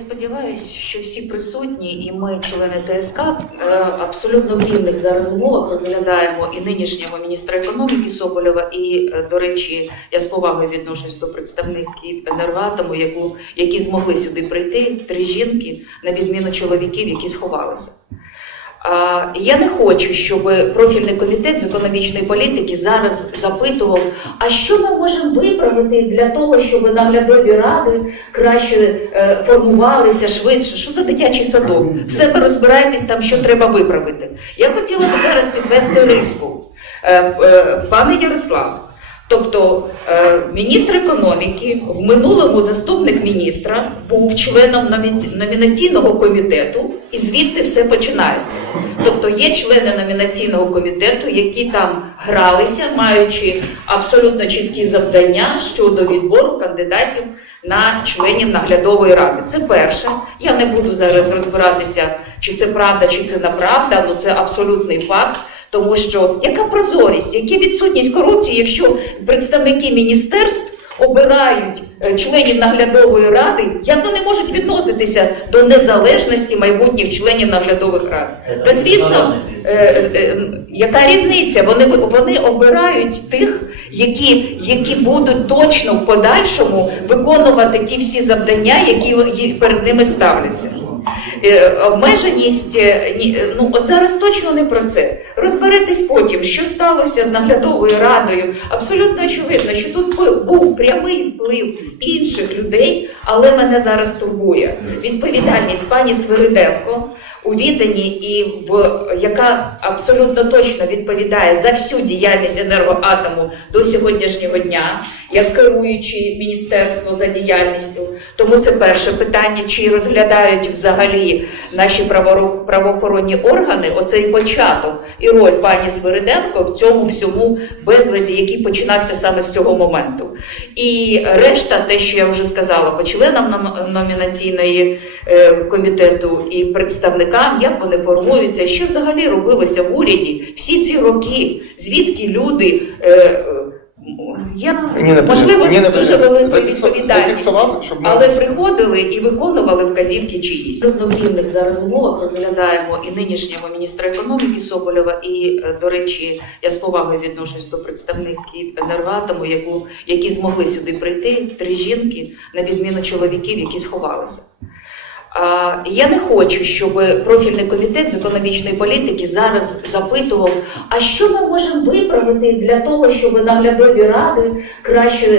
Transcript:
Сподіваюсь, що всі присутні, і ми, члени ТСК, е, абсолютно в рівних зараз умовах розглядаємо і нинішнього міністра економіки Соболєва, і, е, до речі, я з повагою відношусь до представників енергоатому, яку які змогли сюди прийти, три жінки, на відміну чоловіків, які сховалися. Я не хочу, щоб профільний комітет з економічної політики зараз запитував, а що ми можемо виправити для того, щоб наглядові ради краще е, формувалися швидше. Що за дитячий садок? Все ви розбираєтесь там, що треба виправити. Я хотіла б зараз підвести риску, Е, е, пане Ярослав. Тобто е, міністр економіки в минулому заступник міністра був членом номінаційного комітету, і звідти все починається. Тобто є члени номінаційного комітету, які там гралися, маючи абсолютно чіткі завдання щодо відбору кандидатів на членів наглядової ради. Це перше. Я не буду зараз розбиратися, чи це правда, чи це неправда, але це абсолютний факт. Тому що яка прозорість, яка відсутність корупції, якщо представники міністерств обирають е, членів наглядової ради, як вони можуть відноситися до незалежності майбутніх членів наглядових рад? Та звісно, е, е, яка різниця? Вони вони обирають тих, які, які будуть точно в подальшому виконувати ті всі завдання, які перед ними ставляться. Е, Обмеженість, е, е, ну от зараз точно не про це. Розберетесь потім, що сталося з наглядовою радою. Абсолютно очевидно, що тут був прямий вплив інших людей, але мене зараз турбує відповідальність пані Свириденко у віданні і в яка абсолютно точно відповідає за всю діяльність енергоатому до сьогоднішнього дня, як керуючий міністерство за діяльністю. Тому це перше питання, чи розглядають взагалі наші правору- правоохоронні органи оцей початок і роль пані Свириденко в цьому всьому безладі, який починався саме з цього моменту. І решта, те, що я вже сказала, по членам номінаційної е, комітету і представникам, як вони формуються, що взагалі робилося в уряді всі ці роки, звідки люди. Я Ніна можливо Петрівна, Ніна дуже Петрівна, великою зафіксу- відповідальністю. зафіксували, щоб ми- Але приходили і виконували вказівки чиїсь. В рівних зараз умовах розглядаємо і нинішнього міністра економіки Соболєва, і, е, до речі, я з повагою відношусь до представників енергоатому, яку, які змогли сюди прийти, три жінки, на відміну чоловіків, які сховалися. Я не хочу, щоб профільний комітет з економічної політики зараз запитував, а що ми можемо виправити для того, щоб наглядові ради краще